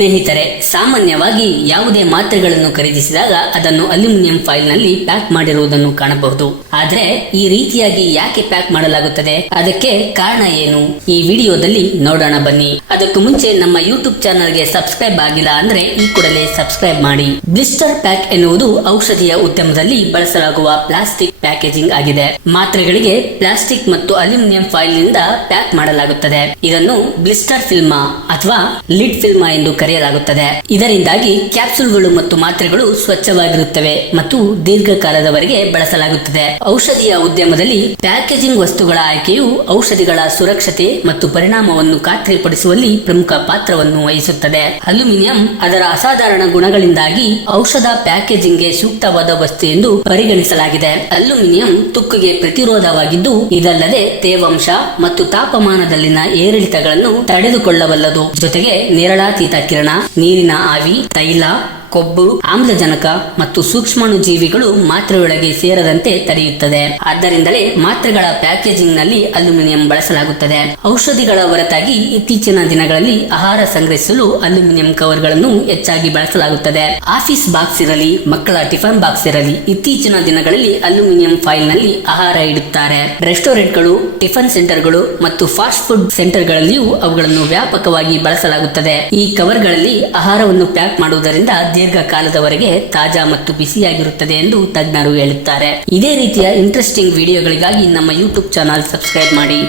ಸ್ನೇಹಿತರೆ, ಸಾಮಾನ್ಯವಾಗಿ ಯಾವುದೇ ಮಾತ್ರೆಗಳನ್ನು ಖರೀದಿಸಿದಾಗ ಅದನ್ನು ಅಲ್ಯೂಮಿನಿಯಂ ಫಾಯಿಲ್ನಲ್ಲಿ ಪ್ಯಾಕ್ ಮಾಡಿರುವುದನ್ನು ಕಾಣಬಹುದು. ಆದ್ರೆ, ಈ ರೀತಿಯಾಗಿ ಯಾಕೆ ಪ್ಯಾಕ್ ಮಾಡಲಾಗುತ್ತದೆ? ಅದಕ್ಕೆ ಕಾರಣ ಏನು? ಈ ವಿಡಿಯೋದಲ್ಲಿ ನೋಡೋಣ ಬನ್ನಿ. ಅದಕ್ಕೂ ಮುಂಚೆ ನಮ್ಮ ಯೂಟ್ಯೂಬ್ ಚಾನಲ್ಗೆ ಸಬ್ಸ್ಕ್ರೈಬ್ ಆಗಿಲ್ಲ ಅಂದ್ರೆ ಈ ಕೂಡಲೇ ಸಬ್ಸ್ಕ್ರೈಬ್ ಮಾಡಿ. ಬ್ಲಿಸ್ಟರ್ ಪ್ಯಾಕ್ ಎನ್ನುವುದು ಔಷಧಿಯ ಉದ್ಯಮದಲ್ಲಿ ಬಳಸಲಾಗುವ ಪ್ಲಾಸ್ಟಿಕ್ ಪ್ಯಾಕೇಜಿಂಗ್ ಆಗಿದೆ. ಮಾತ್ರೆಗಳಿಗೆ ಪ್ಲಾಸ್ಟಿಕ್ ಮತ್ತು ಅಲ್ಯೂಮಿನಿಯಂ ಫಾಯಿಲ್ನಿಂದ ಪ್ಯಾಕ್ ಮಾಡಲಾಗುತ್ತದೆ. ಇದನ್ನು ಬ್ಲಿಸ್ಟರ್ ಫಿಲ್ಮ ಅಥವಾ ಲಿಡ್ ಫಿಲ್ಮ ಎಂದು ಕರೆಯಲಾಗುತ್ತದೆ ಇದರಿಂದಾಗಿ ಕ್ಯಾಪ್ಸೂಲ್ಗಳು ಮತ್ತು ಮಾತ್ರೆಗಳು ಸ್ವಚ್ಛವಾಗಿರುತ್ತವೆ ಮತ್ತು ದೀರ್ಘಕಾಲದವರೆಗೆ ಬಳಸಲಾಗುತ್ತದೆ. ಔಷಧಿಯ ಉದ್ಯಮದಲ್ಲಿ ಪ್ಯಾಕೇಜಿಂಗ್ ವಸ್ತುಗಳ ಆಯ್ಕೆಯು ಔಷಧಿಗಳ ಸುರಕ್ಷತೆ ಮತ್ತು ಪರಿಣಾಮವನ್ನು ಖಾತ್ರಿಪಡಿಸುವಲ್ಲಿ ಪ್ರಮುಖ ಪಾತ್ರವನ್ನು ವಹಿಸುತ್ತದೆ. ಅಲ್ಯೂಮಿನಿಯಂ ಅದರ ಅಸಾಧಾರಣ ಗುಣಗಳಿಂದಾಗಿ ಔಷಧ ಪ್ಯಾಕೇಜಿಂಗ್ಗೆ ಸೂಕ್ತವಾದ ವಸ್ತು ಎಂದು ಪರಿಗಣಿಸಲಾಗಿದೆ. ಅಲ್ಯೂಮಿನಿಯಂ ತುಕ್ಕುಗೆ ಪ್ರತಿರೋಧವಾಗಿದ್ದು, ಇದಲ್ಲದೆ ತೇವಾಂಶ ಮತ್ತು ತಾಪಮಾನದಲ್ಲಿನ ಏರಿಳಿತಗಳನ್ನು ತಡೆದುಕೊಳ್ಳಬಲ್ಲದು. ಜೊತೆಗೆ ನೇರಳಾತೀತ ಕಿರಣ ನೀರಿನ ಆವಿ ತೈಲ ಕೊಬ್ಬು, ಆಮ್ಲಜನಕ ಮತ್ತು ಸೂಕ್ಷ್ಮಾಣು ಜೀವಿಗಳು ಮಾತ್ರೆಯೊಳಗೆ ಸೇರದಂತೆ ತಡೆಯುತ್ತದೆ. ಆದ್ದರಿಂದಲೇ ಮಾತ್ರೆಗಳ ಪ್ಯಾಕೇಜಿಂಗ್ನಲ್ಲಿ ಅಲ್ಯೂಮಿನಿಯಂ ಬಳಸಲಾಗುತ್ತದೆ. ಔಷಧಿಗಳ ಹೊರತಾಗಿ ಇತ್ತೀಚಿನ ದಿನಗಳಲ್ಲಿ ಆಹಾರ ಸಂಗ್ರಹಿಸಲು ಅಲ್ಯೂಮಿನಿಯಂ ಕವರ್ಗಳನ್ನು ಹೆಚ್ಚಾಗಿ ಬಳಸಲಾಗುತ್ತದೆ. ಆಫೀಸ್ ಬಾಕ್ಸ್ ಇರಲಿ, ಮಕ್ಕಳ ಟಿಫನ್ ಬಾಕ್ಸ್ ಇರಲಿ, ಇತ್ತೀಚಿನ ದಿನಗಳಲ್ಲಿ ಅಲ್ಯೂಮಿನಿಯಂ ಫೈಲ್ನಲ್ಲಿ ಆಹಾರ ಇಡುತ್ತಾರೆ. ರೆಸ್ಟೋರೆಂಟ್ಗಳು ಟಿಫನ್ ಸೆಂಟರ್ಗಳು ಮತ್ತು ಫಾಸ್ಟ್ ಫುಡ್ ಸೆಂಟರ್ ಗಳಲ್ಲಿಯೂ ಅವುಗಳನ್ನು ವ್ಯಾಪಕವಾಗಿ ಬಳಸಲಾಗುತ್ತದೆ. ಈ ಕವರ್ಗಳಲ್ಲಿ ಆಹಾರವನ್ನು ಪ್ಯಾಕ್ ಮಾಡುವುದರಿಂದ ದೀರ್ಘಕಾಲದವರೆಗೆ ತಾಜಾ ಮತ್ತು ಬಿಸಿಯಾಗಿರುತ್ತದೆ ಎಂದು ತಜ್ಞರು ಹೇಳುತ್ತಾರೆ. ಇದೇ ರೀತಿಯ ಇಂಟ್ರೆಸ್ಟಿಂಗ್ ವಿಡಿಯೋಗಳಿಗಾಗಿ ನಮ್ಮ ಯೂಟ್ಯೂಬ್ ಚಾನಲ್ ಸಬ್ಸ್ಕ್ರೈಬ್ ಮಾಡಿ.